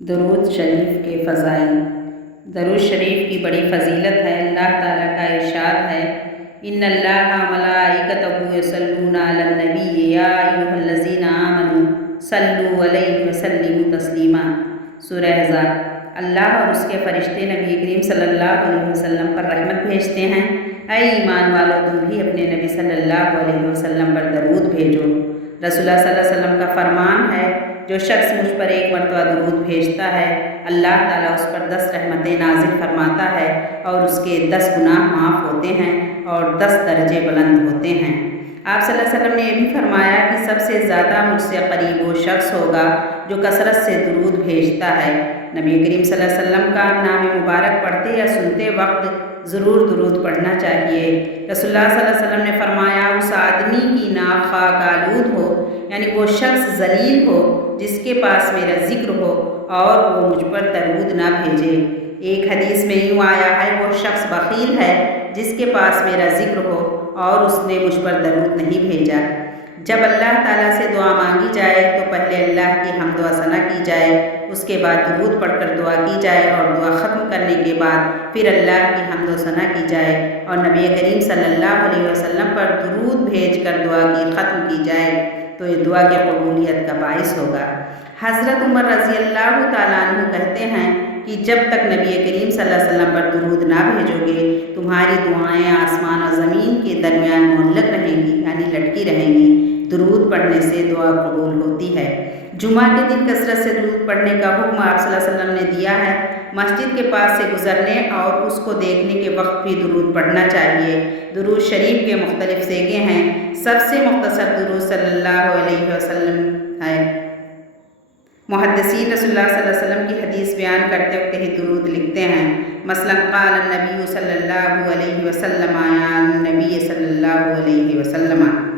درود شریف کے فضائل۔ درود شریف کی بڑی فضیلت ہے۔ اللہ تعالیٰ کا ارشاد ہے، ان اللہ ملائکتہ یصلون علی النبی یا ایھا الذین آمنوا صلوا علیہ وسلموا تسلیما۔ سورہ احزاب۔ اللہ اور اس کے فرشتے نبی کریم صلی اللہ علیہ وسلم پر رحمت بھیجتے ہیں۔ اے ایمان والو، تم بھی اپنے نبی صلی اللہ علیہ وسلم پر درود بھیجو۔ رسول اللہ صلی اللہ علیہ وسلم کا فرمان ہے، جو شخص مجھ پر ایک مرتبہ درود بھیجتا ہے، اللہ تعالیٰ اس پر 10 رحمتیں نازل فرماتا ہے اور اس کے 10 گناہ معاف ہوتے ہیں اور 10 درجے بلند ہوتے ہیں۔ آپ صلی اللہ علیہ وسلم نے یہ بھی فرمایا کہ سب سے زیادہ مجھ سے قریب وہ شخص ہوگا جو کثرت سے درود بھیجتا ہے۔ نبی کریم صلی اللہ علیہ وسلم کا نام مبارک پڑھتے یا سنتے وقت ضرور درود پڑھنا چاہیے۔ رسول اللہ صلی اللہ علیہ وسلم نے فرمایا، اس آدمی کی ناک خاک آلود ہو، یعنی وہ شخص ذلیل ہو جس کے پاس میرا ذکر ہو اور وہ مجھ پر درود نہ بھیجے۔ ایک حدیث میں یوں آیا ہے، وہ شخص بخیل ہے جس کے پاس میرا ذکر ہو اور اس نے مجھ پر درود نہیں بھیجا۔ جب اللہ تعالیٰ سے دعا مانگی جائے تو پہلے اللہ کی حمد و ثنا کی جائے، اس کے بعد درود پڑھ کر دعا کی جائے اور دعا ختم کرنے کے بعد پھر اللہ کی حمد و ثنا کی جائے اور نبی کریم صلی اللہ علیہ وسلم پر درود بھیج کر دعا کی ختم کی جائے تو یہ دعا کی قبولیت کا باعث ہوگا۔ حضرت عمر رضی اللہ تعالیٰ عنہ کہتے ہیں کہ جب تک نبی کریم صلی اللہ علیہ وسلم پر درود نہ بھیجو گے، تمہاری دعائیں آسمان اور زمین کے درمیان معلق رہیں گی، یعنی لٹکی رہیں گی۔ درود پڑھنے سے دعا قبول ہوتی ہے۔ جمعہ کے دن کثرت سے درود پڑھنے کا حکم آپ صلی اللہ علیہ وسلم نے دیا ہے۔ مسجد کے پاس سے گزرنے اور اس کو دیکھنے کے وقت بھی درود پڑھنا چاہیے۔ درود شریف کے مختلف سیغے ہیں۔ سب سے مختصر درود صلی اللہ علیہ وسلم ہے۔ محدثین رسول اللہ صلی اللہ علیہ وسلم کی حدیث بیان کرتے وقت ہی درود لکھتے ہیں۔ مثلا قال النبی صلی اللہ علیہ وسلم یا النبی صلی اللہ علیہ وسلم۔